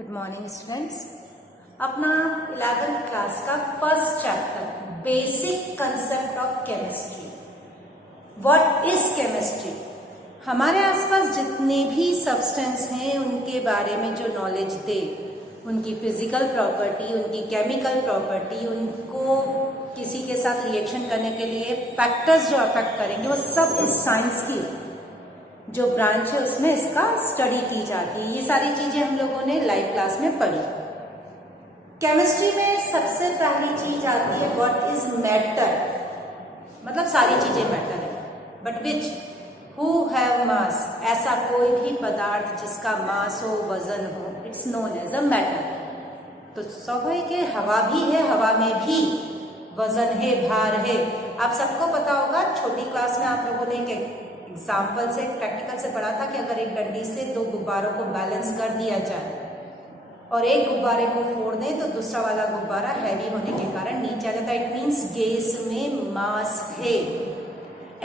Good morning students. अपना 11th class का first chapter basic concept of chemistry, what is chemistry. हमारे आसपास जितने भी सब्सटेंस हैं उनके बारे में जो नॉलेज दे, उनकी फिजिकल प्रॉपर्टी, उनकी केमिकल प्रॉपर्टी, उनको किसी के साथ रिएक्शन करने के लिए फैक्टर्स जो अफेक्ट करेंगे, वो सब इस साइंस की जो ब्रांच है उसमें इसका स्टडी की जाती है। ये सारी चीजें हम लोगों ने लाइव क्लास में पढ़ी। केमिस्ट्री में सबसे पहली चीज आती है व्हाट इज मैटर, मतलब सारी चीजें मैटर है, but which who have mass, ऐसा कोई भी पदार्थ जिसका मास हो, वजन हो, it's known as a matter. तो स्वाभाविक है हवा भी है, हवा में भी वजन है, भार है। आप सबको पता होगा, छोटी क्लास में आप लोगों ने एक एग्जाम्पल से, प्रैक्टिकल से पढ़ा था कि अगर एक डंडी से दो गुब्बारों को बैलेंस कर दिया जाए और एक गुब्बारे को फोड़ दें तो दूसरा वाला गुब्बारा हैवी होने के कारण नीचे आ जाता है। इट मीन्स गैस में मास है।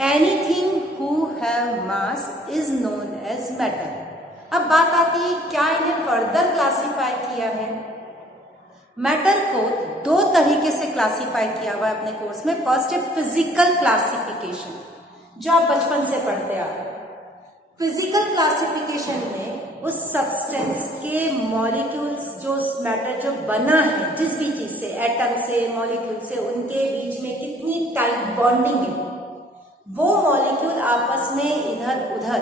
Anything who have mass is known as matter. अब बात आती है क्या इन्हें फर्दर क्लासिफाई किया है। मैटर को दो तरीके से क्लासिफाई किया हुआ है अपने कोर्स में। फर्स्ट है फिजिकल क्लासिफिकेशन, जो आप बचपन से पढ़ते आ रहे हैं। फिजिकल क्लासिफिकेशन में उस सब्सटेंस के मॉलिक्यूल्स, जो मैटर जो बना है जिस भी चीज से, एटम से, मॉलिक्यूल से, उनके बीच में कितनी टाइट बॉन्डिंग है, वो मॉलिक्यूल आपस में इधर उधर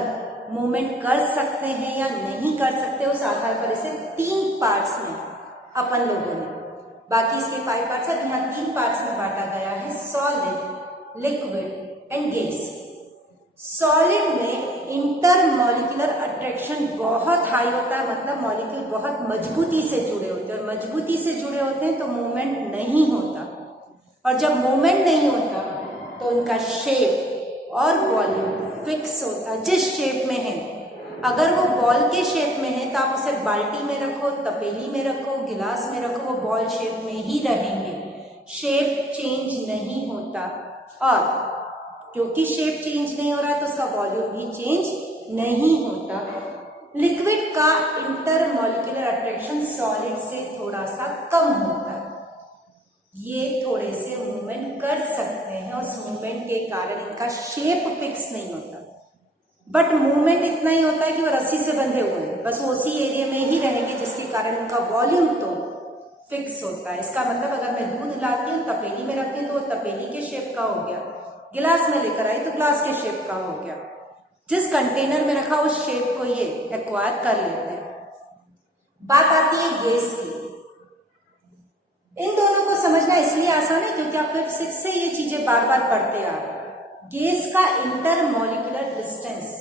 मूवमेंट कर सकते हैं या नहीं कर सकते, उस आधार पर इसे 3 पार्ट्स में अपन लोगों ने, बाकी इसके 5 पार्ट्स है, यहाँ 3 पार्ट्स में बांटा गया है, solid, liquid and gas. Solid में इंटरमॉलिक्यूलर अट्रैक्शन बहुत हाई होता है, मतलब मॉलिक्यूल बहुत मजबूती से जुड़े होते हैं, और मजबूती से जुड़े होते हैं तो मूवमेंट नहीं होता, और जब मूवमेंट नहीं होता तो उनका शेप और वॉल्यूम फिक्स होता है जिस शेप में है। अगर वो बॉल के शेप में है तो आप उसे बाल्टी में रखो, तपेली में रखो, गिलास में रखो, वो बॉल शेप में ही रहेंगे, शेप चेंज नहीं होता। और क्योंकि शेप चेंज नहीं हो रहा है तो उसका वॉल्यूम भी चेंज नहीं होता। लिक्विड का इंटरमॉलिक्यूलर अट्रैक्शन सॉलिड से थोड़ा सा कम होता है, ये थोड़े से मूवमेंट कर सकते हैं, और उस मूवमेंट के कारण इनका शेप फिक्स नहीं होता, बट मूवमेंट इतना ही होता है कि वो रस्सी से बंधे हुए हैं, बस वो उसी एरिया में ही रहेंगे, जिसके कारण उनका वॉल्यूम तो फिक्स होता है। इसका मतलब अगर मैं दूध लाती हूँ, तपेली में रखती हूँ, तो वो तपेली के शेप का हो गया, गिलास में लेकर आई तो ग्लास के शेप का हो गया। जिस कंटेनर में रखा उस शेप को ये एक्वायर कर लेते हैं। बात आती है गैस की। इन दोनों को समझना इसलिए आसान है क्योंकि आप 5th 6th से ये चीजें बार बार पढ़ते आ रहे हैं। गैस का इंटरमॉलिक्यूलर डिस्टेंस,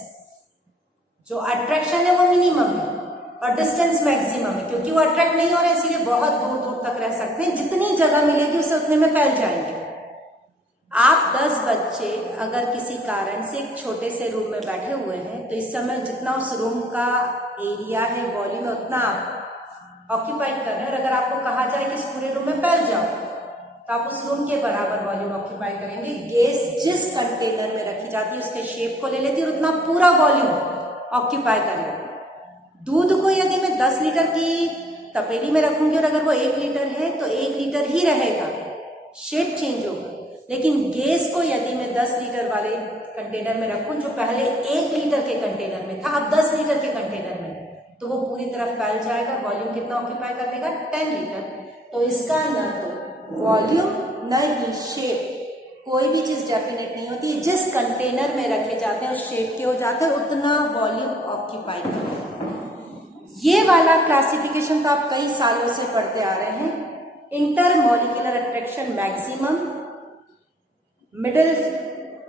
जो अट्रैक्शन है वो मिनिमम है और डिस्टेंस मैक्सिमम है, क्योंकि वो अट्रैक्ट नहीं हो रहे इसीलिए बहुत दूर दूर तक रह सकते हैं। जितनी जगह मिलेगी उसे उतने में फैल जाएंगे। आप 10 बच्चे अगर किसी कारण से एक छोटे से रूम में बैठे हुए हैं तो इस समय जितना उस रूम का एरिया है, वॉल्यूम है, उतना आप ऑक्यूपाइड कर रहे हैं। और अगर आपको कहा जाए कि इस पूरे रूम में फैल जाओ तो आप उस रूम के बराबर वॉल्यूम ऑक्यूपाई करेंगे। गैस जिस कंटेनर में रखी जाती है उसके शेप को ले लेती है और उतना पूरा वॉल्यूम ऑक्यूपाई कर लेती है। दूध को यदि मैं 10 लीटर की तपेली में रखूंगी और अगर वो 1 लीटर है तो 1 लीटर ही रहेगा, शेप चेंज होगा। लेकिन गैस को यदि मैं 10 लीटर वाले कंटेनर में रखूं, जो पहले 1 लीटर के कंटेनर में था, अब 10 लीटर के कंटेनर में, तो वो पूरी तरफ फैल जाएगा। वॉल्यूम कितना ऑक्यूपाई कर लेगा? 10 लीटर। तो इसका न तो वॉल्यूम न ही शेप, कोई भी चीज डेफिनेट नहीं होती है। जिस कंटेनर में रखे जाते हैं उस शेप के हो जाते हैं, उतना वॉल्यूम ऑक्यूपाई करेगा। ये वाला क्लासिफिकेशन तो आप कई सालों से पढ़ते आ रहे हैं। Intermolecular attraction maximum, middle,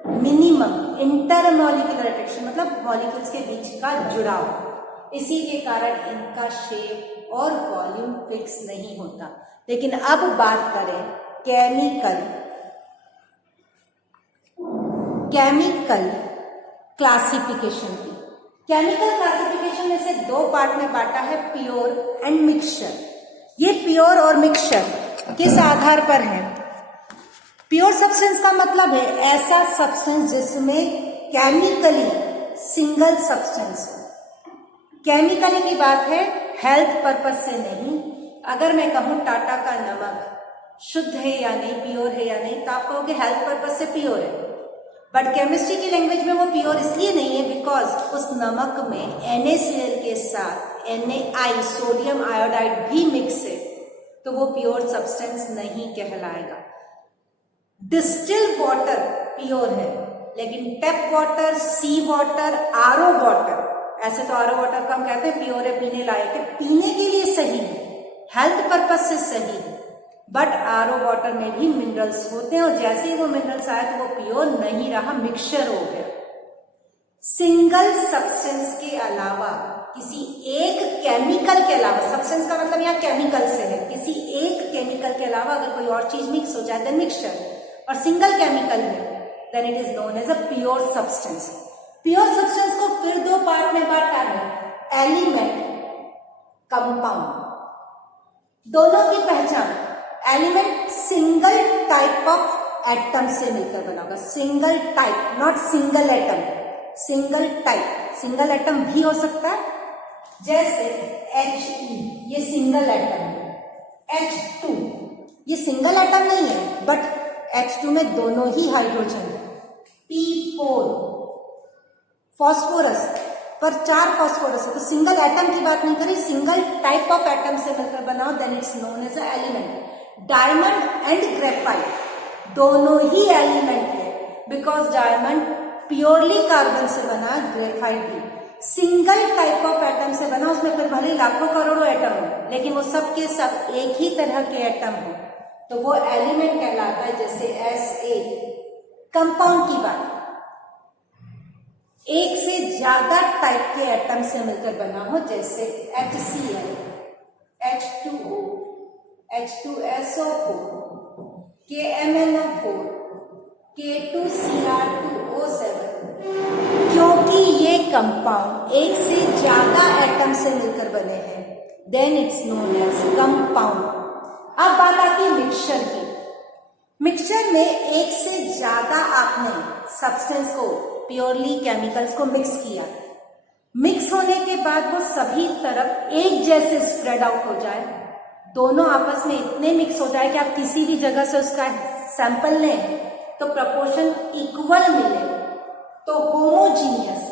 minimum. Intermolecular attraction मतलब मॉलिक्यूल्स के बीच का जुड़ाव, इसी के कारण इनका शेप और वॉल्यूम फिक्स नहीं होता। लेकिन अब बात करें केमिकल क्लासिफिकेशन की। केमिकल क्लासिफिकेशन में से 2 पार्ट में बांटा है, प्योर एंड मिक्सचर। ये प्योर और मिक्सचर किस आधार पर है? प्योर सब्सटेंस का मतलब है ऐसा सब्सटेंस जिसमें केमिकली सिंगल सब्सटेंस हो। केमिकली की बात है हेल्थ पर्पज से नहीं। अगर मैं कहूँ टाटा का नमक शुद्ध है या नहीं, प्योर है या नहीं, तो आप कहोगे हेल्थ पर्पज से प्योर है। बट केमिस्ट्री की लैंग्वेज में वो प्योर इसलिए नहीं है बिकॉज उस नमक में NaCl के साथ NaI सोडियम आयोडाइड भी मिक्स है, तो वो प्योर सब्सटेंस नहीं कहलाएगा। डिस्टिल वाटर प्योर है, लेकिन टैप वाटर, सी वाटर, RO वाटर, ऐसे तो RO वाटर को हम कहते हैं प्योर है, पीने लायक है, पीने के लिए सही है, हेल्थ पर्पज से सही है। बट RO वाटर में भी मिनरल्स होते हैं और जैसे ही वो मिनरल्स आए तो वो प्योर नहीं रहा, मिक्सचर हो गया। सिंगल सब्सटेंस के अलावा, किसी एक केमिकल के अलावा, सब्सटेंस का मतलब यहाँ केमिकल से है, किसी एक केमिकल के अलावा अगर कोई और चीज मिक्स हो जाए देन मिक्सचर, और सिंगल केमिकल है then it is known as a pure substance. Pure substance को फिर दो पार्ट में बांटा है, एलिमेंट, कंपाउंड। दोनों की पहचान, element single type of atom से मिलकर बना होगा, single type, not single atom, single type. Single atom भी हो सकता है, जैसे He, ये सिंगल एटम है। H2 ये सिंगल एटम नहीं है, बट H2 में दोनों ही हाइड्रोजन है। P4 फॉस्फोरस, पर 4 फॉस्फोरस है, तो सिंगल एटम की बात नहीं करी, सिंगल टाइप ऑफ एटम से मिलकर बनाओ then it's known as a element. Diamond and graphite दोनों ही एलिमेंट है, बिकॉज डायमंड प्योरली कार्बन से बना, ग्रेफाइट भी सिंगल टाइप ऑफ एटम से बना, उसमें फिर भले लाखों करोड़ों एटम हो, लेकिन वो सब के सब एक ही तरह के एटम हो, तो वो एलिमेंट कहलाता है। जैसे S8 कंपाउंड की बात, एक से ज्यादा टाइप के एटम से मिलकर बना हो, जैसे HCl, H2O, H2SO4, KMnO4, K2Cr2O7। क्योंकि ये कंपाउंड एक से ज्यादा एटम से मिलकर बने हैं, then it's known as compound. अब बात आती है मिक्सचर की। मिक्सचर में एक से ज्यादा आपने सब्सटेंस को, प्योरली केमिकल्स को मिक्स किया, मिक्स होने के बाद वो सभी तरफ एक जैसे स्प्रेड आउट हो जाए, दोनों आपस में इतने मिक्स हो जाए कि आप किसी भी जगह से उसका सैंपल लें तो प्रपोर्शन इक्वल मिले तो होमोजीनियस,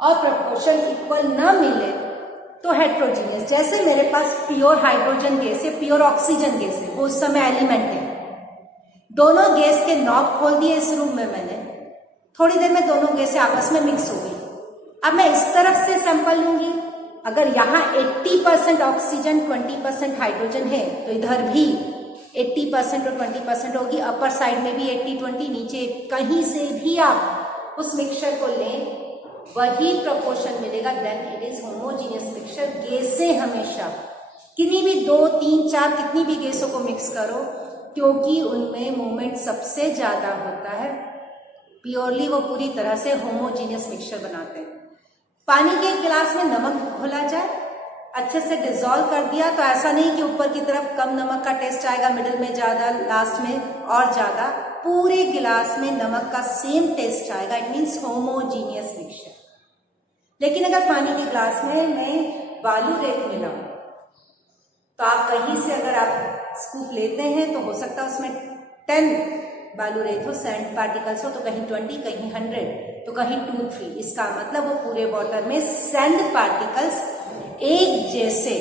और प्रपोर्शन इक्वल न मिले तो हेट्रोजीनियस। जैसे मेरे पास प्योर हाइड्रोजन गैस है, प्योर ऑक्सीजन गैस है, वो उस समय एलिमेंट है, दोनों गैस के नॉब खोल दिए इस रूम में मैंने, थोड़ी देर में दोनों गैसें आपस में मिक्स हो गई। अब मैं इस तरफ से सैंपल लूंगी, अगर यहाँ 80% ऑक्सीजन 20% हाइड्रोजन है तो इधर भी 80% और 20% होगी, अपर साइड में भी 80-20, नीचे कहीं से भी आप उस मिक्सचर को लें वही प्रोपोर्शन मिलेगा, then it is homogeneous mixture. गैसें हमेशा किन्हीं भी 2, 3, 4 कितनी भी गैसों को मिक्स करो, क्योंकि उनमें मूवमेंट सबसे ज्यादा होता है, प्योरली वो पूरी तरह से होमोजीनियस मिक्सचर बनाते हैं। पानी के एक गिलास में नमक घोला जाए, अच्छे से डिसॉल्व कर दिया, तो ऐसा नहीं कि ऊपर की तरफ कम नमक का टेस्ट आएगा, मिडिल में ज्यादा, लास्ट में और ज्यादा, पूरे गिलास में नमक का सेम टेस्ट आएगा, इट मीन्स होमोजीनियस मिक्सचर। लेकिन अगर पानी के गिलास में मैं बालू रेत मिलाऊं, तो आप कहीं से अगर आप स्कूप लेते हैं तो हो सकता है उसमें 10 बालू रेत हो, सैंड पार्टिकल्स हो, तो कहीं 20, कहीं 100, तो कहीं 2, 3। इसका मतलब वो पूरे वाटर में सैंड पार्टिकल्स एक जैसे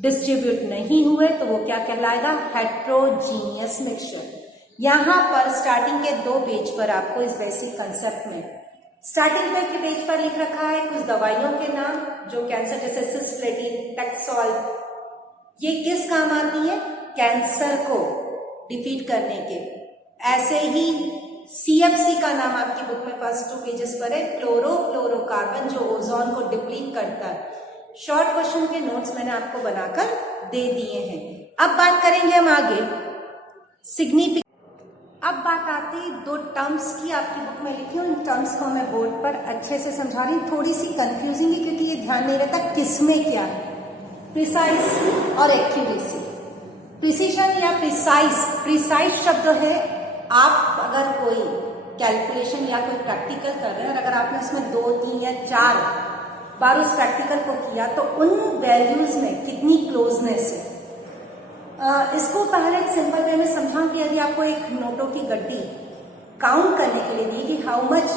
डिस्ट्रीब्यूट नहीं हुए, तो वो क्या कहलाएगा, हेट्रोजीनियस मिक्सचर। यहां पर स्टार्टिंग के 2 पेज पर आपको इस बेसिक कंसेप्ट में, स्टार्टिंग के पेज पर लिख रखा है कुछ दवाइयों के नाम जो कैंसर, जैसे सिस्प्लेटिन, टैक्सोल, ये किस काम आती है, कैंसर को डिफीट करने के। ऐसे ही CFC का नाम आपकी बुक में फर्स्ट 2 पेजेस पर है, क्लोरोफ्लोरोकार्बन, जो ओजोन को डिप्लीट करता है। शॉर्ट क्वेश्चन के नोट्स मैंने आपको बनाकर दे दिए हैं। अब बात करेंगे हम आगे सिग्निफिकेंस। अब बात आती है 2 टर्म्स की, आपकी बुक में लिखी, उन टर्म्स को मैं बोर्ड पर अच्छे से समझा रही हूँ, थोड़ी सी कंफ्यूजिंग है क्योंकि ये ध्यान नहीं रहता किसमें क्या है, प्रिसाइज और एक्यूरेसी। प्रिसीशन या प्रिसाइज शब्द है, आप अगर कोई कैलकुलेशन या कोई प्रैक्टिकल कर रहे हैं और अगर आपने उसमें 2, 3 या 4 बार उस प्रैक्टिकल को किया तो उन वैल्यूज में कितनी क्लोजनेस है। इसको पहले एक सिंपल वे में समझाऊं कि यदि आपको एक नोटों की गड्डी काउंट करने के लिए दी कि how much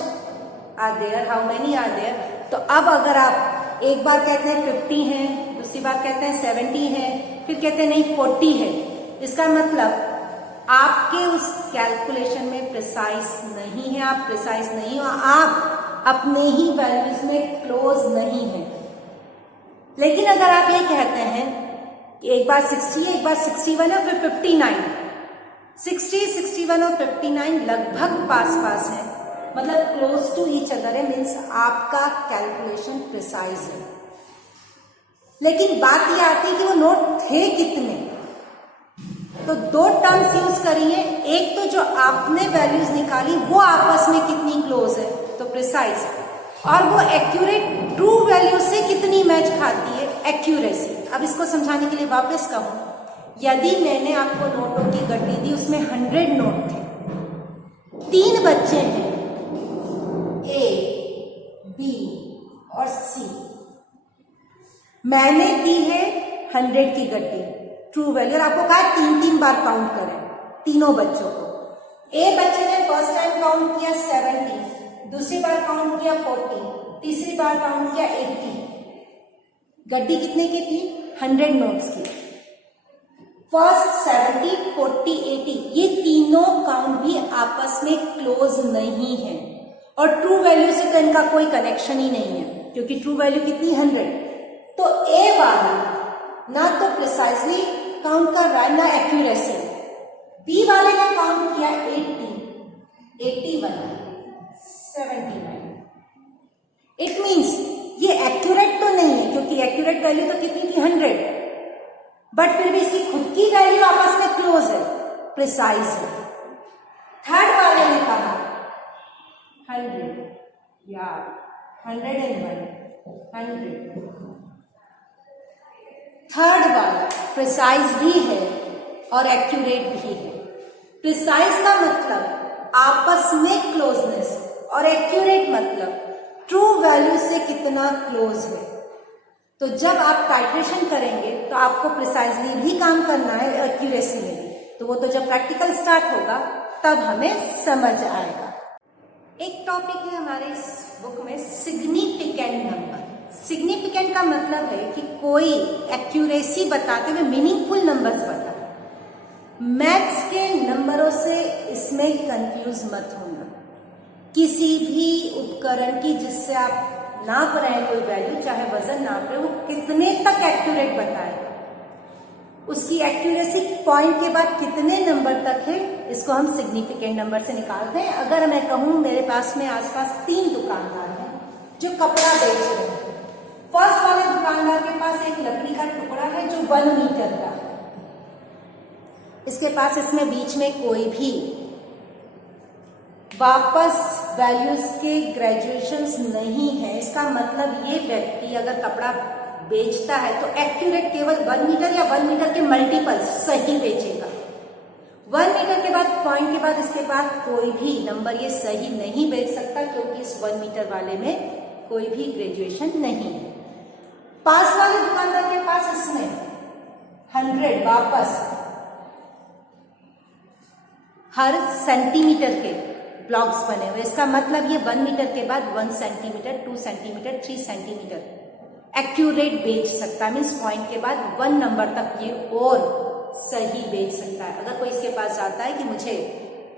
are there, how many are there, तो अब अगर आप एक बार कहते हैं 50 है, दूसरी बार कहते हैं 70 है, फिर कहते हैं नहीं 40 है, इसका मतलब आपके उस कैलकुलेशन में प्रिसाइज नहीं है, आप प्रिसाइज नहीं हो, आप अपने ही वैल्यूज में क्लोज नहीं है। लेकिन अगर आप ये कहते हैं कि एक बार 60 है, एक बार 61 है, फिर 59, 60, 61 और 59 लगभग पास पास है, मतलब क्लोज टू ईच अदर है, मीन्स आपका कैलकुलेशन प्रिसाइज है। लेकिन बात यह आती है कि वो नोट थे कितने, तो दो टर्म्स यूज करिए, एक तो जो आपने वैल्यूज निकाली वो आपस में कितनी क्लोज है तो प्रिसाइज, और वो एक्यूरेट ट्रू वैल्यू से कितनी मैच खाती है एक्यूरेसी। अब इसको समझाने के लिए वापस कहूं, यदि मैंने आपको नोटों की गड्डी दी, उसमें 100 नोट थे, 3 बच्चे हैं ए, बी और सी, मैंने दी है 100 की गड्डी ट्रू वैल्यू, और आपको कहा 3-3 बार काउंट करें तीनों बच्चों को। ए बच्चे ने फर्स्ट टाइम काउंट किया 70, दूसरी बार काउंट किया 40, तीसरी बार काउंट किया 80। गड्डी कितने की थी? 100 नोट्स की। फर्स्ट 70, 40, 80 ये तीनों काउंट भी आपस में क्लोज नहीं है, और ट्रू वैल्यू से तो इनका कोई कनेक्शन ही नहीं है, क्योंकि ट्रू वैल्यू कितनी 100। तो ए वाला ना तो प्रिसाइजली काउंट कर रहा है ना एक्यूरेसी। बी वाले ने काउंट किया 80, 81, 79। इट मीन्स ये एक्यूरेट तो नहीं है, क्योंकि एक्यूरेट वैल्यू तो कितनी थी 100, बट फिर भी इसकी खुद की वैल्यू आपस में क्लोज है, प्रिसाइज है। थर्ड वाले ने कहा 100 या 101, 100। थर्ड वाला प्रिसाइज भी है और एक्यूरेट भी है। प्रिसाइज का मतलब आपस में क्लोजनेस, और एक्यूरेट मतलब ट्रू वैल्यू से कितना क्लोज है। तो जब आप टाइट्रेशन करेंगे तो आपको प्रिसाइजली भी काम करना है, एक्यूरेसी में भी, तो वो तो जब प्रैक्टिकल स्टार्ट होगा तब हमें समझ आएगा। एक टॉपिक है हमारे इस बुक में सिग्निफिकेंट नंबर। सिग्निफिकेंट का मतलब है कि कोई एक्यूरेसी बताते हुए मीनिंगफुल नंबर्स बताए। मैथ्स के नंबरों से इसमें कंफ्यूज मत होना। किसी भी उपकरण की जिससे आप नाप रहे हैं कोई वैल्यू, चाहे वजन नाप रहे हैं, वो कितने तक एक्यूरेट बताएगा, उसकी एक्यूरेसी पॉइंट के बाद कितने नंबर तक है, इसको हम सिग्निफिकेंट नंबर से निकालते हैं। अगर मैं कहूं मेरे पास में आसपास 3 दुकानदार हैं जो कपड़ा बेच रहे हैं। फर्स्ट वाले दुकानदार के पास एक लकड़ी का टुकड़ा है जो 1 मीटर का है, इसके पास इसमें बीच में कोई भी वापस वैल्यूज के ग्रेजुएशंस नहीं है। इसका मतलब ये व्यक्ति अगर कपड़ा बेचता है तो एक्यूरेट केवल 1 मीटर या 1 मीटर के मल्टीपल्स सही बेचेगा। 1 मीटर के बाद पॉइंट के बाद इसके बाद कोई भी नंबर ये सही नहीं बेच सकता, क्योंकि इस 1 मीटर वाले में कोई भी ग्रेजुएशन नहीं है। पास वाले दुकानदार के पास इसमें 100 वापस हर सेंटीमीटर के ब्लॉक्स बने हुए। इसका मतलब ये 1 मीटर के बाद 1 सेंटीमीटर, 2 सेंटीमीटर, 3 सेंटीमीटर एक्यूरेट बेच सकता है। मीन्स पॉइंट के बाद 1 नंबर तक ये और सही बेच सकता है। अगर कोई इसके पास जाता है कि मुझे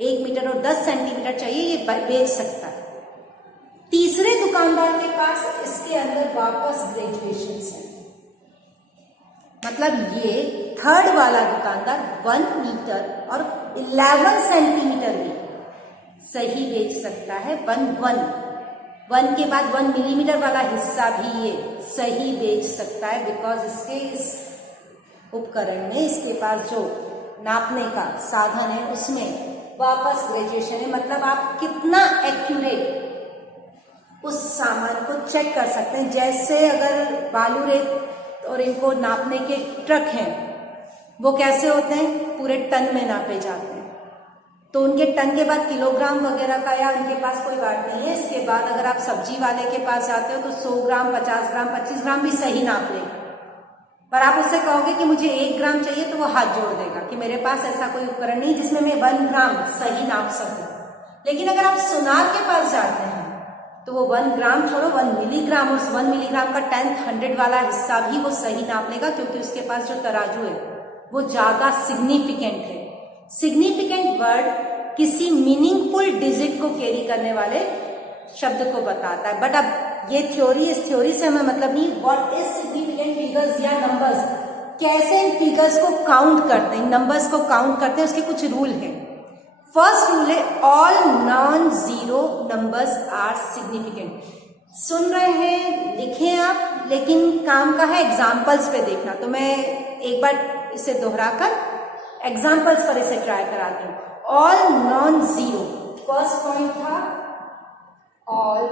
1 मीटर और 10 सेंटीमीटर चाहिए, ये बेच सकता है। तीसरे दुकानदार के पास इसके अंदर वापस ग्रेजुएशन है, मतलब ये थर्ड वाला दुकानदार 1 मीटर और 11 सेंटीमीटर भी सही बेच सकता है। 1 के बाद 1 मिलीमीटर वाला हिस्सा भी ये सही बेच सकता है, बिकॉज इसके इस उपकरण में इसके पास जो नापने का साधन है उसमें वापस ग्रेजुएशन है। मतलब आप कितना एक्यूरेट उस सामान को चेक कर सकते हैं। जैसे अगर बालू रेत और इनको नापने के ट्रक हैं, वो कैसे होते हैं, पूरे टन में नापे जाते हैं, तो उनके टन के बाद किलोग्राम वगैरह का या उनके पास कोई बात नहीं है। इसके बाद अगर आप सब्जी वाले के पास जाते हो तो 100 ग्राम, 50 ग्राम, 25 ग्राम भी सही नाप लें। पर आप उससे कहोगे कि मुझे 1 ग्राम चाहिए तो वो हाथ जोड़ देगा कि मेरे पास ऐसा कोई उपकरण नहीं जिसमें मैं 1 ग्राम सही नाप सकूं। लेकिन अगर आप सुनार के पास जाते हैं तो वो 1 ग्राम छोड़ो 1 मिलीग्राम, उस 1 मिलीग्राम का 10th 100 वाला हिस्सा भी वो सही नाप लेगा, क्योंकि उसके पास जो तराजू है वो ज्यादा सिग्निफिकेंट है। सिग्निफिकेंट वर्ड किसी मीनिंगफुल डिजिट को कैरी करने वाले शब्द को बताता है। बट अब ये थ्योरी, इस थ्योरी से हमें मतलब नहीं व्हाट इज सिग्निफिकेंट फिगर्स या नंबर्स, कैसे इन फिगर्स को काउंट करते हैं, नंबर्स को काउंट करते हैं, उसके कुछ रूल हैं। फर्स्ट रूल है all non zero numbers are significant. सुन रहे हैं, लिखें आप, लेकिन काम का है एग्जाम्पल्स पे देखना। तो मैं एक बार इसे दोहराकर एग्जाम्पल्स पर इसे ट्राई कराती हूँ। All non zero, first point था all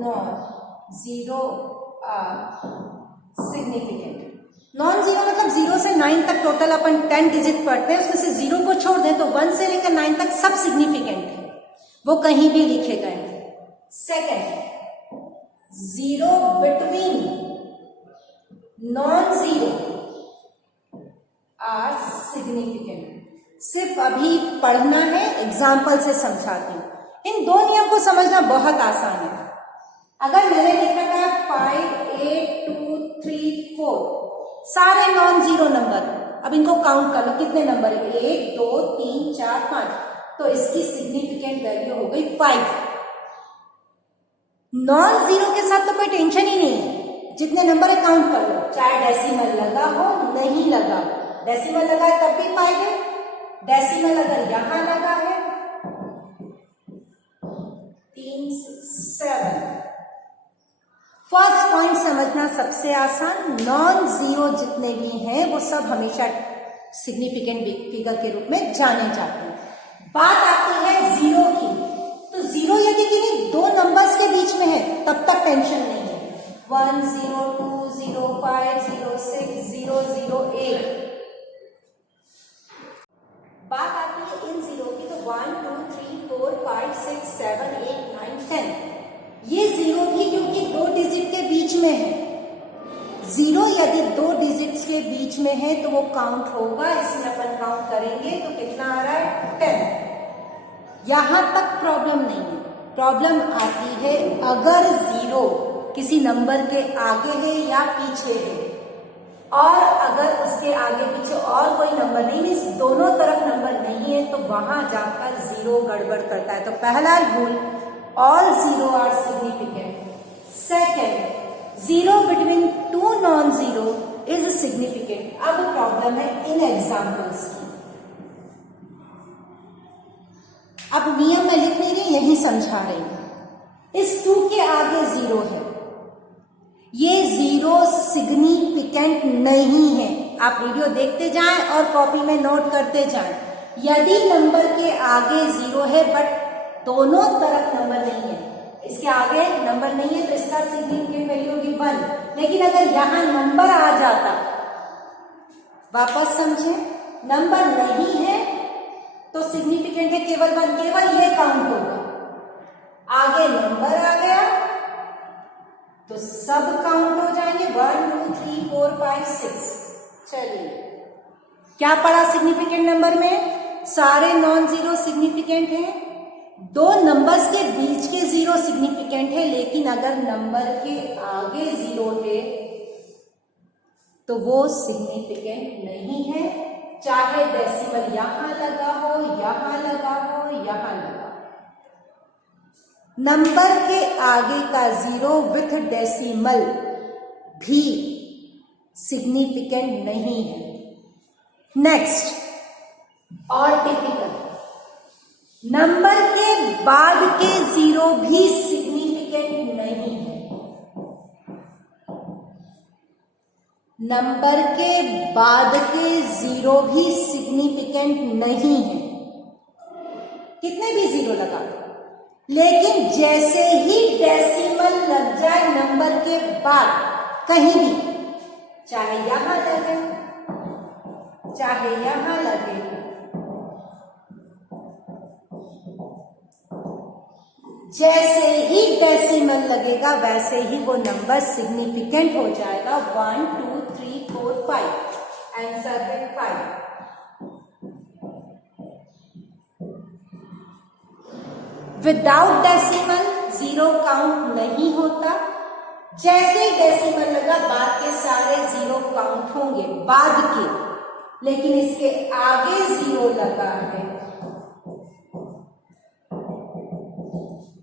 non zero are significant. Non zero मतलब 0 से 9 तक टोटल अपन 10 डिजिट पढ़ते हैं, उसमें से 0 को छोड़ दें तो 1 से लेकर 9 तक सब सिग्निफिकेंट है, वो कहीं भी लिखे गए हैं। Second, 0 between non zero are significant. सिर्फ अभी पढ़ना है, एग्जाम्पल से समझाती हूँ। इन दो नियम को समझना बहुत आसान है। अगर मैंने लिखा था 5 8 2 3 4, सारे नॉन जीरो नंबर, अब इनको काउंट कर लो कितने नंबर है, 1 2 3 4 5, तो इसकी सिग्निफिकेंट वैल्यू हो गई 5। नॉन जीरो के साथ तो कोई टेंशन ही नहीं है, जितने नंबर है काउंट कर लो, चाहे डेसिमल लगा हो नहीं लगा। डेसिमल लगा है तब भी 5 है, डेसिमल अगर यहां लगा है 3 7। फर्स्ट पॉइंट समझना सबसे आसान, नॉन जीरो जितने भी हैं वो सब हमेशा सिग्निफिकेंट फिगर के रूप में जाने जाते हैं। बात आती है जीरो की, तो जीरो यदि किन्हीं दो नंबर्स के बीच में है तब तक टेंशन नहीं है, 1 0 2 0 5 0 6 0 0 8। बात आती है इन जीरो की, तो 1 2 3 4 5 6 7 8 9 10, ये जीरो भी क्योंकि 2 डिजिट के बीच में है। जीरो यदि 2 डिजिट्स के बीच में है तो वो काउंट होगा, इसमें अपन काउंट करेंगे तो कितना आ रहा है 10। यहां तक प्रॉब्लम नहीं है। प्रॉब्लम आती है अगर जीरो किसी नंबर के आगे है या पीछे है, और अगर उसके आगे पीछे और कोई नंबर नहीं, मीन्स दोनों तरफ नंबर नहीं है, तो वहां जाकर जीरो गड़बड़ करता है। तो पहला rule, all zero are significant. Second, zero between two non-zero is significant. अब प्रॉब्लम है इन एग्जाम्पल्स की। अब नियम में लिख नहीं रही, यही समझा रही हूं। इस 2 के आगे 0 है, ये 0 सिग्निफिकेंट नहीं है। आप वीडियो देखते जाएं और कॉपी में नोट करते जाएं। यदि नंबर के आगे 0 है बट दोनों तरफ नंबर नहीं है, इसके आगे नंबर नहीं है, तो इसका सिग्निफिकेंट वैल्यू होगी 1। लेकिन अगर यहां नंबर आ जाता, वापस समझें, नंबर नहीं है तो सिग्निफिकेंट है केवल 1, केवल ये काउंट होगा। आगे नंबर आ गया तो सब काउंट हो जाएंगे, 1 2 3 4 5 6। चलिए, क्या पढ़ा सिग्निफिकेंट नंबर में, सारे नॉन जीरो सिग्निफिकेंट हैं, 2 नंबर्स के बीच के 0 सिग्निफिकेंट है, लेकिन अगर नंबर के आगे 0 है तो वो सिग्निफिकेंट नहीं है, चाहे डेसिमल यहां लगा हो, यहां लगा हो, यहां लगा। नंबर के आगे का 0 विथ डेसिमल भी सिग्निफिकेंट नहीं है। नेक्स्ट, और टिपिकल, नंबर के बाद के 0 भी सिग्निफिकेंट नहीं है। नंबर के बाद के 0 भी सिग्निफिकेंट नहीं है, कितने भी 0 लगा दो। लेकिन जैसे ही डेसिमल लग जाए नंबर के बाद कहीं भी, चाहे यहां लगे चाहे यहां लगे, जैसे ही डेसिमल लगेगा वैसे ही वो नंबर सिग्निफिकेंट हो जाएगा, 1 2 3 4 5, आंसर है 5। विदाउट डेसिमल जीरो काउंट नहीं होता, जैसे ही डेसिमल लगा बाद के सारे जीरो काउंट होंगे, बाद के, लेकिन इसके आगे जीरो लगा है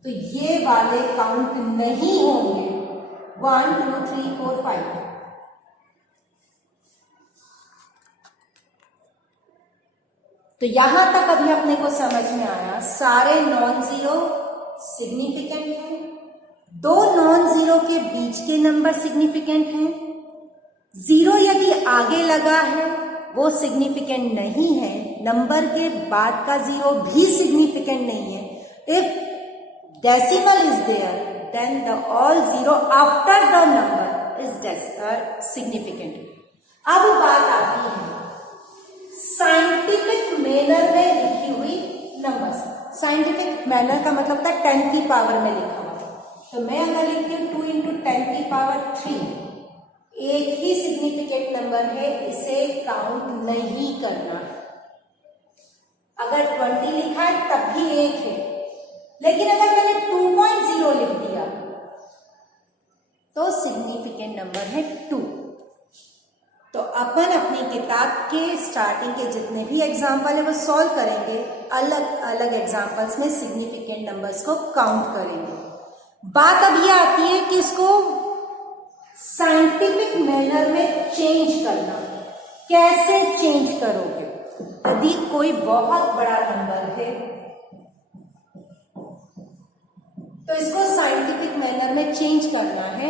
तो ये वाले काउंट नहीं होंगे। 1 2 3 4 5। तो यहां तक अभी अपने को समझ में आया, सारे नॉन जीरो सिग्निफिकेंट हैं, दो नॉन जीरो के बीच के नंबर सिग्निफिकेंट हैं, जीरो यदि आगे लगा है वो सिग्निफिकेंट नहीं है, नंबर के बाद का जीरो भी सिग्निफिकेंट नहीं है। If decimal is there then the all zero after the number is significant। अब बात आती है साइंटिफिक मैनर में लिखी हुई नंबर्स। साइंटिफिक मैनर का मतलब था 10 की पावर में लिखा हुआ। तो मैं अगर लिखती हूँ 2 into 10 की पावर 3, एक ही सिग्निफिकेंट नंबर है, इसे काउंट नहीं करना। अगर 20 लिखा है तब भी एक है, लेकिन अगर मैंने 2.0 लिख दिया तो सिग्निफिकेंट नंबर है 2। तो अपन अपनी किताब के स्टार्टिंग के जितने भी एग्जाम्पल है वो सॉल्व करेंगे, अलग अलग एग्जाम्पल्स में सिग्निफिकेंट नंबर्स को काउंट करेंगे। बात अब ये आती है कि इसको साइंटिफिक मैनर में चेंज करना। कैसे चेंज करोगे? यदि कोई बहुत बड़ा नंबर है तो इसको साइंटिफिक मैनर में चेंज करना है।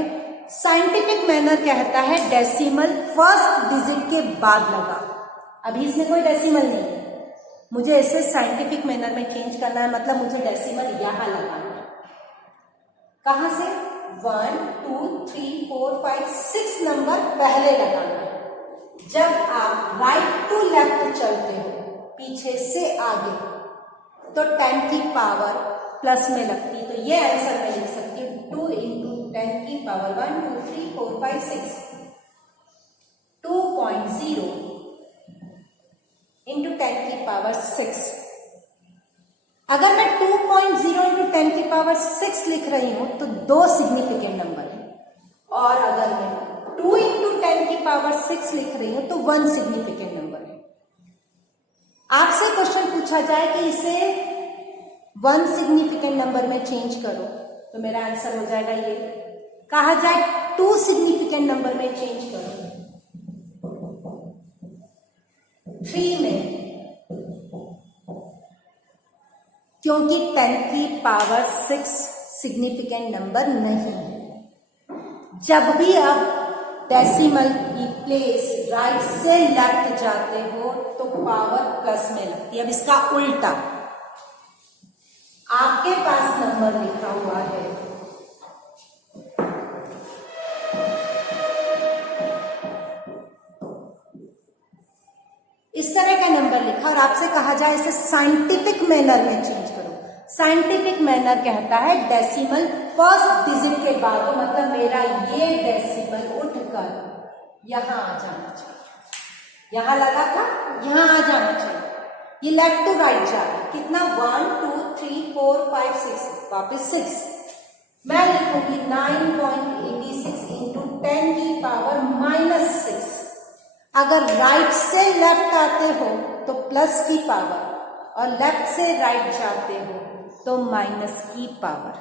साइंटिफिक मैनर कहता है डेसिमल फर्स्ट डिजिट के बाद लगा। अभी इसमें कोई डेसिमल नहीं है, मुझे इसे साइंटिफिक मैनर में चेंज करना है, मतलब मुझे डेसिमल यहां लगाना है। कहां से? 1 2 3 4 5 6 नंबर पहले लगाना है। जब आप राइट टू लेफ्ट चलते हो, पीछे से आगे, तो 10 की पावर प्लस में लगती है। तो ये आंसर मैं लिख सकती हूँ 2 into 10 की पावर 1 2 3 4 5 6, 2.0 into 10 की पावर 6। अगर मैं 2.0 into 10 की पावर 6 लिख रही हूं तो दो सिग्निफिकेंट नंबर है, और अगर मैं 2 into 10 की पावर 6 लिख रही हूं तो 1 सिग्निफिकेंट नंबर है। आपसे क्वेश्चन पूछा जाए कि इसे 1 सिग्निफिकेंट नंबर में चेंज करो, तो मेरा आंसर हो जाएगा ये। कहा जाए 2 सिग्निफिकेंट नंबर में चेंज करो, 3 में, क्योंकि 10 की पावर 6 सिग्निफिकेंट नंबर नहीं है। जब भी आप डेसिमल की प्लेस राइट से लेफ्ट जाते हो तो पावर प्लस में लगती है। अब इसका उल्टा, आपके पास नंबर लिखा हुआ है, इस तरह का नंबर लिखा और आपसे कहा जाए इसे साइंटिफिक मैनर में चेंज करो। साइंटिफिक मैनर कहता है डेसिमल फर्स्ट डिजिट के बाद, मतलब मेरा ये डेसिमल उठकर यहां आ जाना चाहिए। यहां लगा था, यहां आ जाना चाहिए। ये लेफ्ट टू राइट जा रहा है। कितना? 1 2 3 4 5 6, वापिस 6। मैं लिखूंगी 9.86 into 10 की पावर -6। अगर राइट से लेफ्ट आते हो तो प्लस की पावर, और लेफ्ट से राइट जाते हो तो माइनस की पावर।